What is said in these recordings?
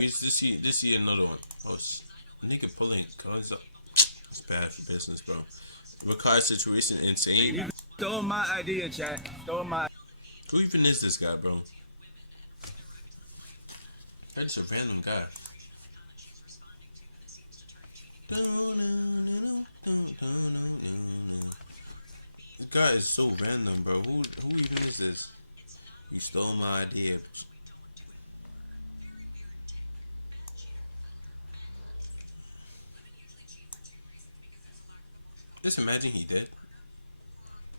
This see another one. Oh, nigga pulling guns up. It's bad for business, bro. Rakai's situation insane. Stole my idea, chat. Stole my. Who even is this guy, bro? That's a random guy. This guy is so random, bro. Who even is this? You stole my idea. Just imagine he did.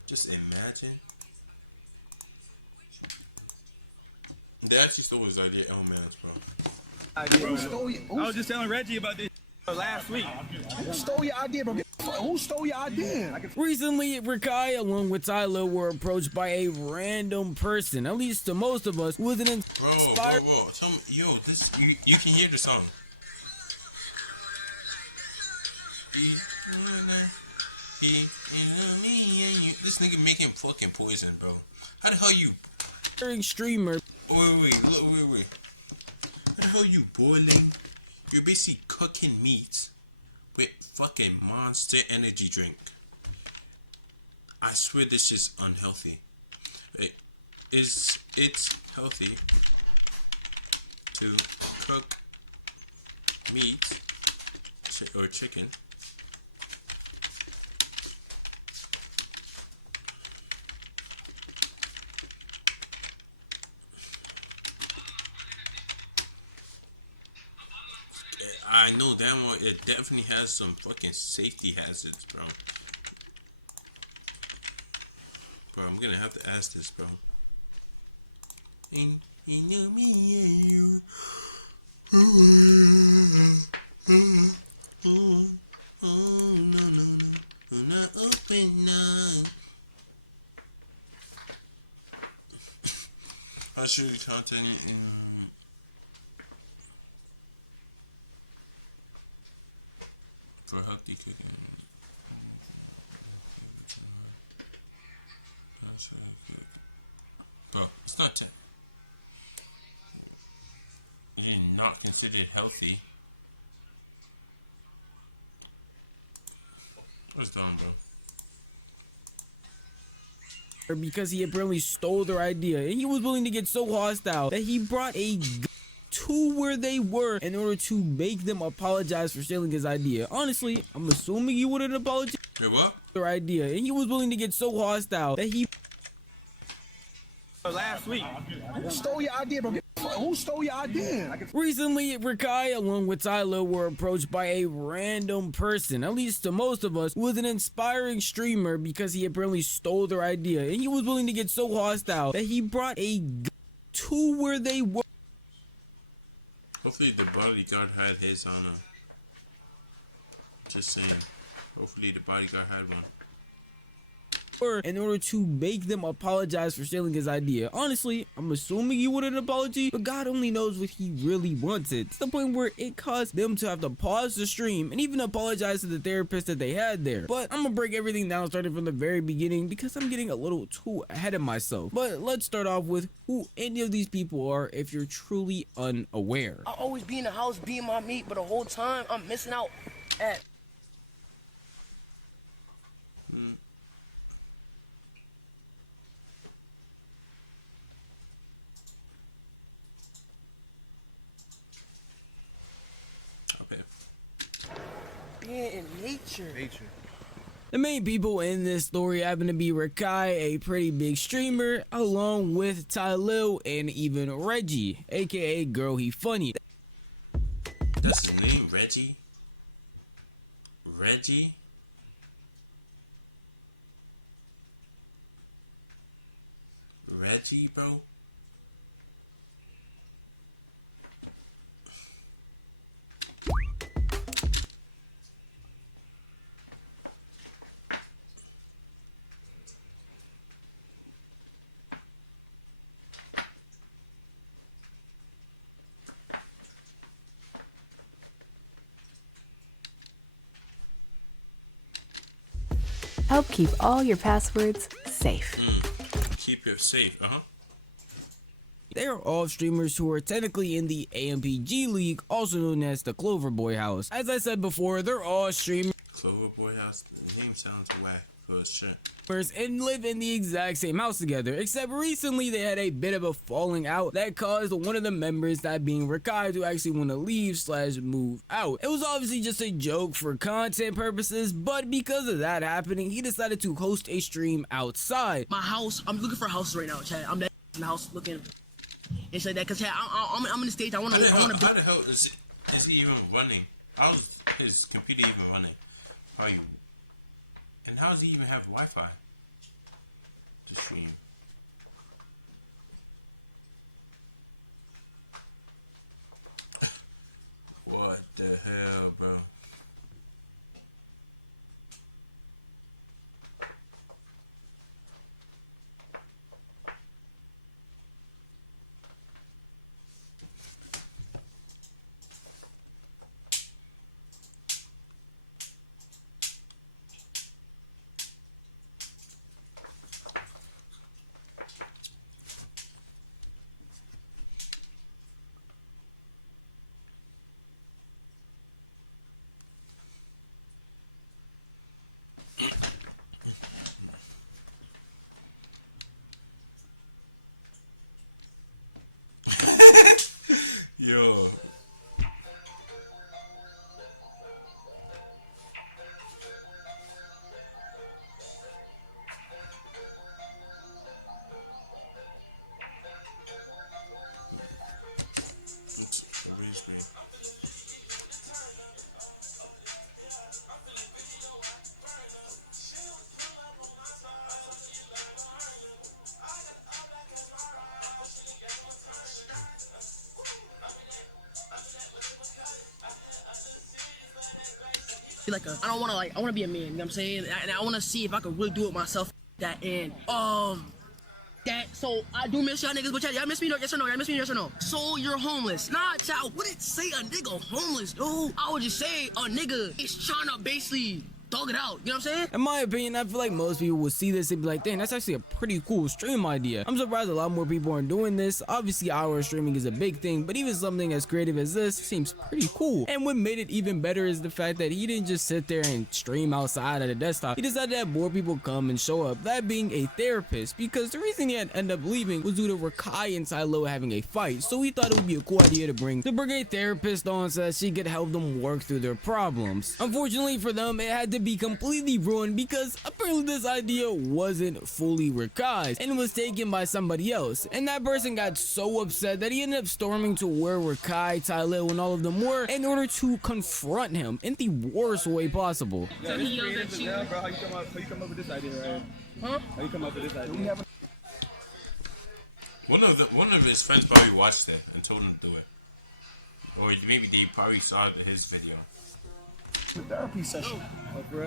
Just imagine. They actually stole his idea. Oh man, bro. I was just telling Reggie about this last week. Who stole your idea, bro? Who stole your idea? Recently, Rakai, along with Tyler, were approached by a random person, at least to most of us, with an Bro. Tell me, yo, this you can hear the song. This nigga making fucking poison, bro. How the hell you? streamer. Wait. How the hell you boiling? You're basically cooking meat with fucking Monster energy drink. I swear this is unhealthy. Wait, is it healthy to cook meat or chicken? I know damn well it definitely has some fucking safety hazards, bro. Bro, I'm gonna have to ask this, bro. And you know me and you. Oh, no. Not open now. How should we content in? For healthy cooking. Bro, it's not it is not considered healthy. What's done, bro? Because he apparently stole their idea, and he was willing to get so hostile that he brought a to where they were in order to make them apologize for stealing his idea. Honestly, I'm assuming he wouldn't apologize. Wait, what? Their idea, and he was willing to get so hostile that he last week. Who stole your idea, bro? Who stole your idea? Recently, Rakai, along with Tyler, were approached by a random person, at least to most of us, with an inspiring streamer because he apparently stole their idea, and he was willing to get so hostile that he brought a to where they were. Hopefully the bodyguard had his on him. Just saying. Hopefully the bodyguard had one. In order to make them apologize for stealing his idea. Honestly, I'm assuming he wouldn't apology, but God only knows what he really wanted. It's the point where it caused them to have to pause the stream and even apologize to the therapist that they had there. But I'm gonna break everything down starting from the very beginning because I'm getting a little too ahead of myself. But let's start off with who any of these people are if you're truly unaware. I'll always be in the house being my meat, but the whole time I'm missing out at Okay. being in nature. The main people in this story happen to be Rakai, a pretty big streamer, along with Tyler and even Reggie, aka Girl He Funny. That's his name, Reggie? Reggie? Reggie, bro? Help keep all your passwords safe. Keep it safe, They are all streamers who are technically in the AMPG League, also known as the Clover Boy House. As I said before, they're all streamers. Clover Boy House. The name sounds whack for sure. And live in the exact same house together, except recently they had a bit of a falling out that caused one of the members, that being Rakai, to actually want to leave / move out. It was obviously just a joke for content purposes, but because of that happening, he decided to host a stream outside. My house, I'm looking for houses right now, Chad. I'm that in the house looking. It's like that, cause Chad, I'm in the States. I want to. How the hell is he even running? How's his computer even running? How you? And how does he even have Wi-Fi to stream? What the hell, bro? Yo. Oops, a rescreen. Like I don't want to I want to be a man. You know what I'm saying? And I want to see if I can really do it myself. So I do miss y'all niggas, but y'all miss me? No, yes or no? Y'all miss me? Yes or no? So you're homeless? Nah, child. Wouldn't say a nigga homeless, dude. I would just say a nigga is trying to basically dog it out. You know what I'm saying? In my opinion, I feel like most people would see this and be like, dang, that's actually a pretty cool stream idea. I'm surprised a lot more people aren't doing this. Obviously, hour streaming is a big thing, but even something as creative as this seems pretty cool. And what made it even better is the fact that he didn't just sit there and stream outside at a desktop. He decided to have more people come and show up, that being a therapist, because the reason he had ended up leaving was due to Rakai and Tylo having a fight. So he thought it would be a cool idea to bring a therapist on so that she could help them work through their problems. Unfortunately for them, it had to be completely ruined because apparently this idea wasn't fully Rakai's and was taken by somebody else, and that person got so upset that he ended up storming to where Rakai, Tylo, and all of them were in order to confront him in the worst way possible. So he yelled at you. Bro, how you come up with this idea, right? Huh? How you come up with this idea? One of his friends probably watched it and told him to do it, or maybe they probably saw his video. The therapy session.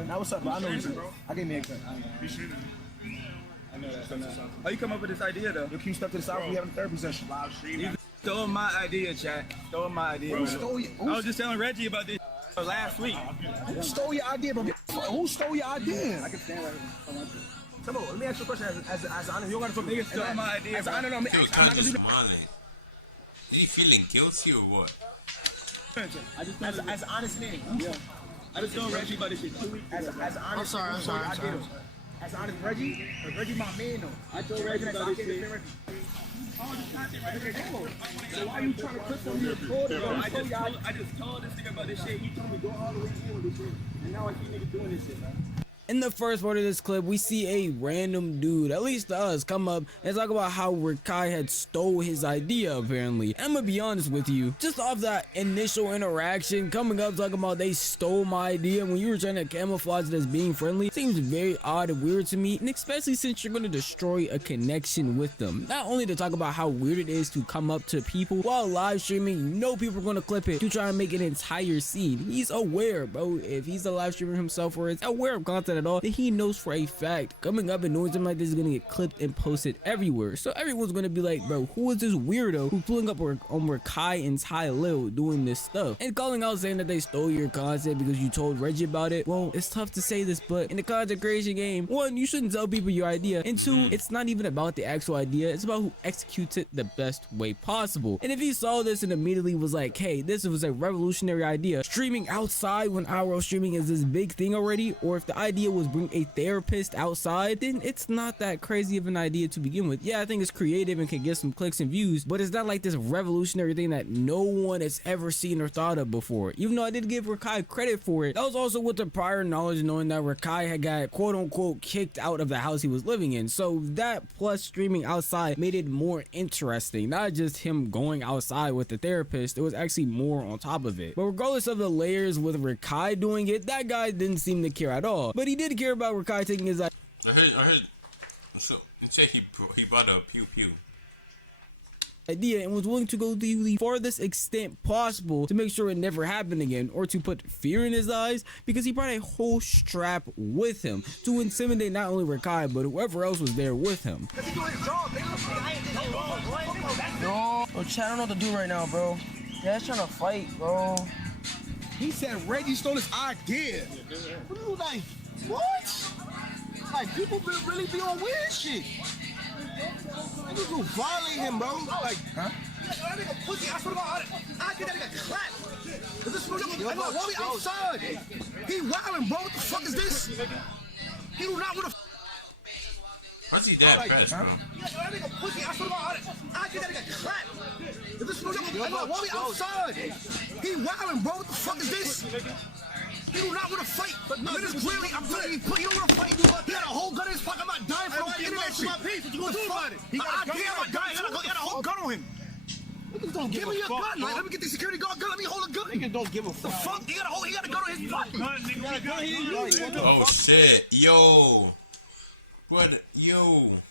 Now what's up, bro? I know you. I gave me a gun. How you come up with this idea, though? Look, you stuck to the side. We having a therapy session. You stole my idea, chat. Stole my idea. Who stole your? I was just telling Reggie about this last week. Who stole your idea, bro? Who stole your idea? Come on, let me ask you a question. As honest, you don't gotta talk niggas. Stole my idea, bro. Yo, kind of just smiling. Is he feeling guilty or what? As an honest man. Yeah. I just told Reggie about this shit 2 weeks ago. As I'm sorry. As honest Reggie my man though. I told Reggie about this shit. So why you trying to clip on your board? I just told this nigga about this shit. He told me to go all the way through this shit. And now I see niggas doing this shit. In the first part of this clip, we see a random dude, at least to us, come up and talk about how Rakai had stole his idea, apparently. And I'm gonna be honest with you, just off that initial interaction, coming up talking about they stole my idea when you were trying to camouflage it as being friendly, seems very odd and weird to me, and especially since you're gonna destroy a connection with them. Not only to talk about how weird it is to come up to people while live streaming, you know people are gonna clip it to try and make an entire scene. He's aware, bro, if he's a live streamer himself or is aware of content that at all, then he knows for a fact coming up and doing something like this is gonna get clipped and posted everywhere. So everyone's gonna be like, bro, who is this weirdo who's pulling up on Rakai and Ty Lil doing this stuff and calling out saying that they stole your content because you told Reggie about it? Well, it's tough to say this, but in the content creation game, one, you shouldn't tell people your idea, and two, it's not even about the actual idea, it's about who executes it the best way possible. And if he saw this and immediately was like, hey, this was a revolutionary idea, streaming outside when IRL streaming is this big thing already, or if the idea was bring a therapist outside, then it's not that crazy of an idea to begin with. Yeah, I think it's creative and can get some clicks and views, but it's not like this revolutionary thing that no one has ever seen or thought of before. Even though I did give Rakai credit for it, that was also with the prior knowledge knowing that Rakai had got quote unquote kicked out of the house he was living in. So that plus streaming outside made it more interesting, not just him going outside with the therapist. It was actually more on top of it. But regardless of the layers with Rakai doing it, that guy didn't seem to care at all. But he did care about Rakai taking his I heard. So you say he bought a pew pew idea and was willing to go to the farthest extent possible to make sure it never happened again, or to put fear in his eyes, because he brought a whole strap with him to intimidate not only Rakai but whoever else was there with him. No, bro, Chad, I don't know what to do right now, bro. Dad's trying to fight, bro. He said Reggie stole his idea. What are you like? What? Like, people really be on weird shit. Niggas will violate him, bro. Like, huh? That nigga pussy, I swear to God, I get that nigga clap. Is this nigga, why we outside? He wildin', bro. What the fuck is this? He do not want to. What's he that pressed, bro? That nigga pussy, I swear to God, I get that nigga clap. Is this nigga, why we outside? He wildin', bro. What the fuck is this? He do not want to fight. Niggas clearly, I'm telling you, put you on a fight. He got a whole gun in his pocket. I'm not dying for no internet shit. What you gonna do about it? He got a whole gun on him. Give me your gun, man. Let me get the security guard gun. Let me hold a gun. Niggas don't give a fuck. The fuck? He got a gun in his pocket. Oh shit, yo, brother, yo.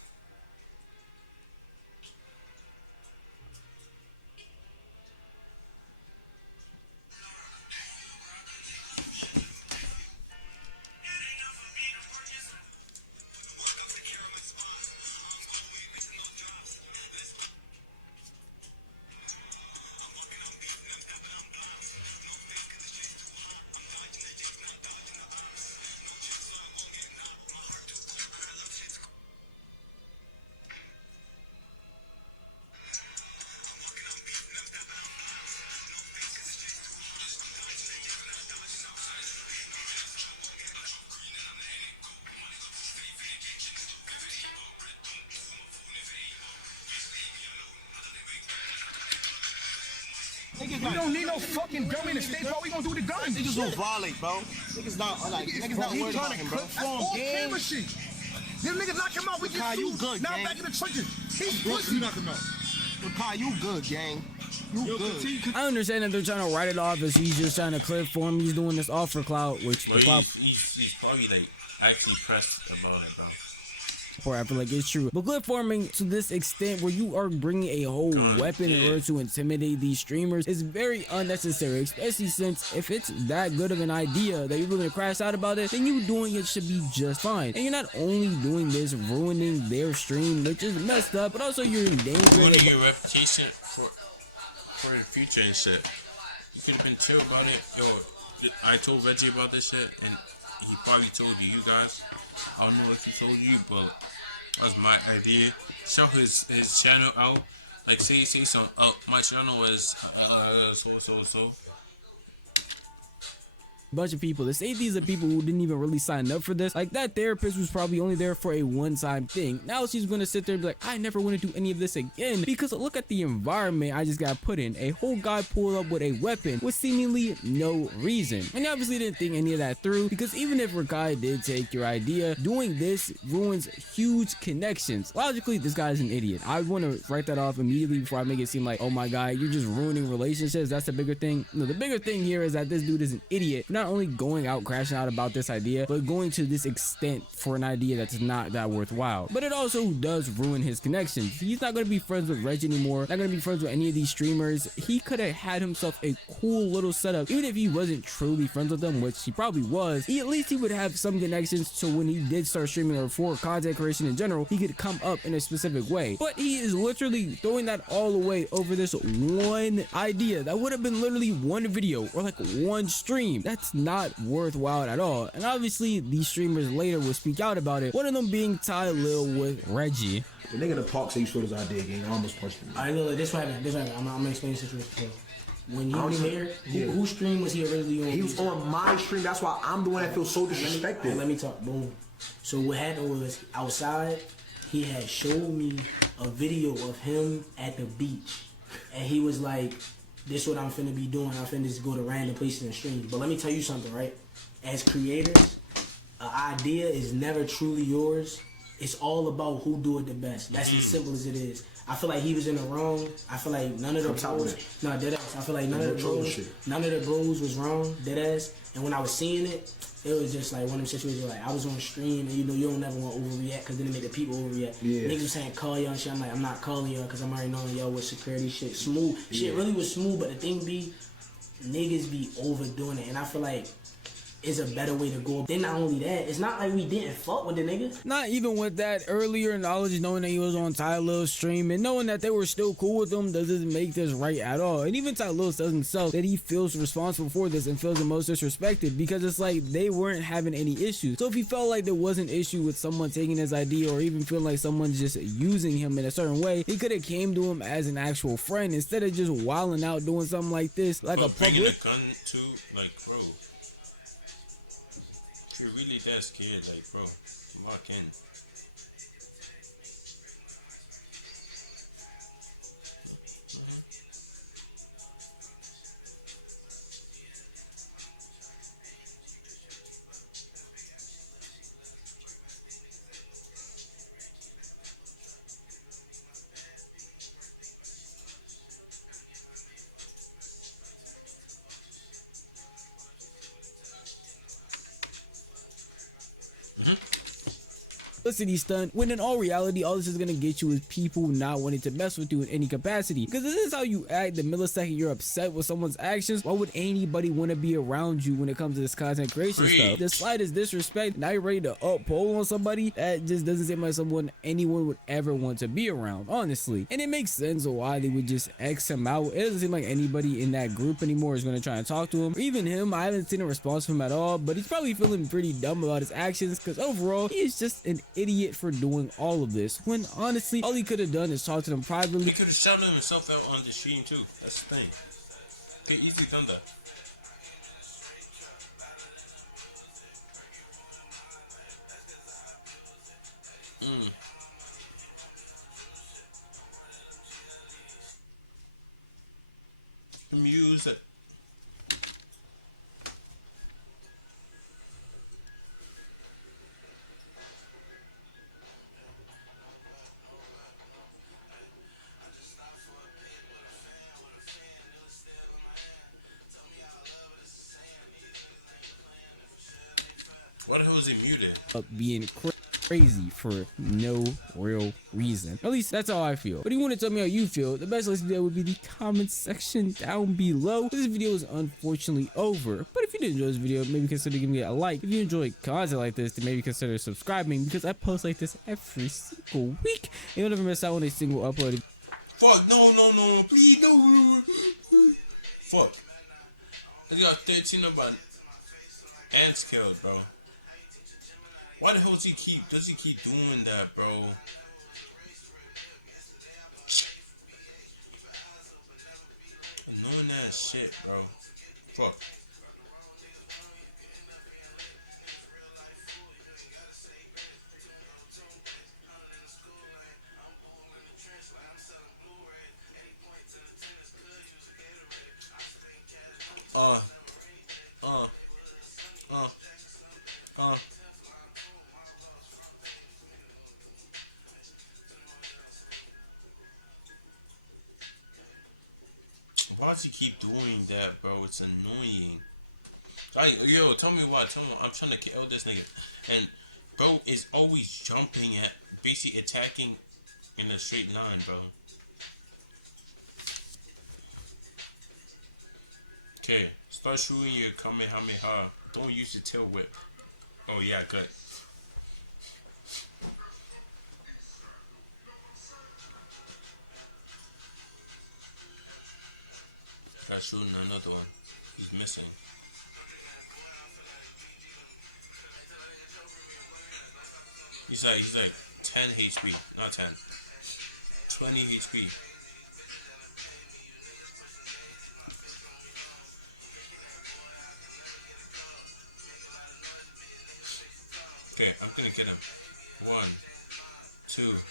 We don't need no fucking dummy in the state, bro. We gonna do the gun. Niggas don't violate, bro. Niggas not like niggas not worried about him, bro. That's all camera shit. Them niggas knock him out. We Rakai, get you sued. good, Now gang. back in the trenches. He's pussy. Rakai, you good, gang. You good. I understand that they're trying to write it off as he's just trying to clip for him. He's doing this off for clout, which But he's probably like actually pressed about it, bro. I feel like it's true. But clip forming to this extent where you are bringing a whole Gun, weapon yeah. in order to intimidate these streamers is very unnecessary, especially since if it's that good of an idea that you're going to crash out about it, then you doing it should be just fine. And you're not only doing this ruining their stream, which is messed up, but also you're Ruining your reputation for the future and shit. You could have been chill about it. Yo, I told Reggie about this shit, and he probably told you guys. I don't know if he told you, but that was my idea. Shout his channel out. Like say something. Oh, my channel is so. bunch of people. To say these are people who didn't even really sign up for this. Like, that therapist was probably only there for a one-time thing. Now she's gonna sit there and be like, I never want to do any of this again, because look at the environment I just got put in. A whole guy pulled up with a weapon with seemingly no reason. And obviously didn't think any of that through, because even if Rakai did take your idea, doing this ruins huge connections. Logically, this guy's an idiot. I want to write that off immediately before I make it seem like, oh my god, you're just ruining relationships. That's the bigger thing. No, the bigger thing here is that this dude is an idiot for not not only going out crashing out about this idea, but going to this extent for an idea that's not that worthwhile. But it also does ruin his connections. He's not going to be friends with Reggie anymore, not going to be friends with any of these streamers. He could have had himself a cool little setup. Even if he wasn't truly friends with them, which he probably was, at least he would have some connections, so when he did start streaming or for content creation in general, he could come up in a specific way. But he is literally throwing that all away over this one idea that would have been literally one video or like one stream. That's not worthwhile at all. And obviously these streamers later will speak out about it, one of them being Ty Lil with Reggie. The nigga in the park said he stole his idea, gang. I almost punched him. Alright, look, this right. I'm gonna explain this to you. When you was here, whose stream was he originally on? He was on my stream. That's why I'm the one that feels so disrespected. Let me talk. Boom. So what happened was outside, he had showed me a video of him at the beach, and he was like, "This what I'm finna be doing. I'm finna just go to random places and stream." But let me tell you something, right? As creators, an idea is never truly yours. It's all about who do it the best. That's as simple as it is. I feel like he was in the wrong. I feel like none of the bros, deadass. I feel like none of the bros was wrong, deadass. And when I was seeing it, it was just like one of them situations like I was on stream and you know you don't never want to overreact because then it make the people overreact. Yeah. Niggas saying call y'all and shit. I'm like, I'm not calling y'all because I'm already knowing y'all with security shit. Smooth. Shit really was smooth, but the thing be, niggas be overdoing it. And I feel like is a better way to go. Then not only that, it's not like we didn't fuck with the niggas. Not even with that earlier knowledge, knowing that he was on Ty Lil's stream and knowing that they were still cool with him doesn't make this right at all. And even Ty Lil says himself that he feels responsible for this and feels the most disrespected because it's like they weren't having any issues. So if he felt like there was an issue with someone taking his idea or even feeling like someone's just using him in a certain way, he could have came to him as an actual friend instead of just wilding out doing something like this. Like but bringing a gun to, like, bro. If you're really that scared, like, bro, lock in. Publicity stunt, when in all reality all this is gonna get you is people not wanting to mess with you in any capacity, because this is how you act the millisecond you're upset with someone's actions. Why would anybody want to be around you when it comes to this content creation stuff? The slightest disrespect, now you're ready to uphold on somebody, that just doesn't seem like someone anyone would ever want to be around, honestly. And it makes sense why they would just X him out. It doesn't seem like anybody in that group anymore is going to try and talk to him, or even him. I haven't seen a response from him at all, but he's probably feeling pretty dumb about his actions because overall he is just an idiot for doing all of this, when honestly all he could have done is talk to them privately. He could have shouted himself out on the stream too. That's the thing. Okay, easy done that. Music. What the hell is he muted? Being crazy for no real reason. At least that's how I feel. But if you want to tell me how you feel, the best place to do that would be the comment section down below. This video is unfortunately over, but if you did enjoy this video, maybe consider giving it a like. If you enjoy content like this, then maybe consider subscribing, because I post like this every single week and you'll never miss out on a single upload. Fuck, no, please, no. Fuck. I got 13 about ants killed, bro. Why the hell does he keep doing that, bro? Annoying that shit, bro. Fuck. Why does he keep doing that, bro? It's annoying. Like, yo, tell me why. Tell me why. I'm trying to kill this nigga. And bro is always jumping at, basically attacking in a straight line, bro. Okay, start shooting your Kamehameha. Don't use the tail whip. Oh yeah, good. Got shooting another one. He's missing. He's like 10 HP, not 10. 20 HP. Okay, I'm gonna get him. 1, 2,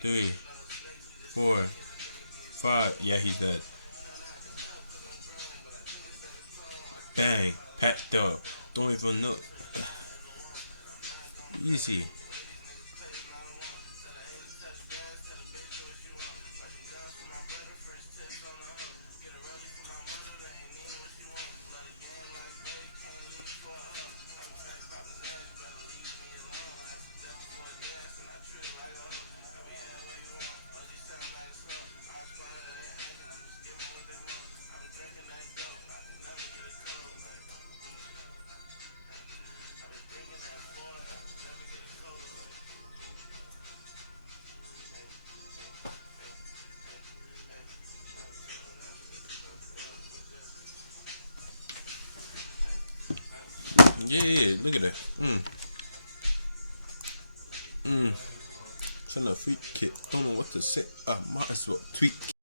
3, 4, 5. Yeah, he's dead. Bang. Packed up. Don't even know. Easy. Yeah, look at that. Trying to freak kid. Don't know what to say. Might as well tweet.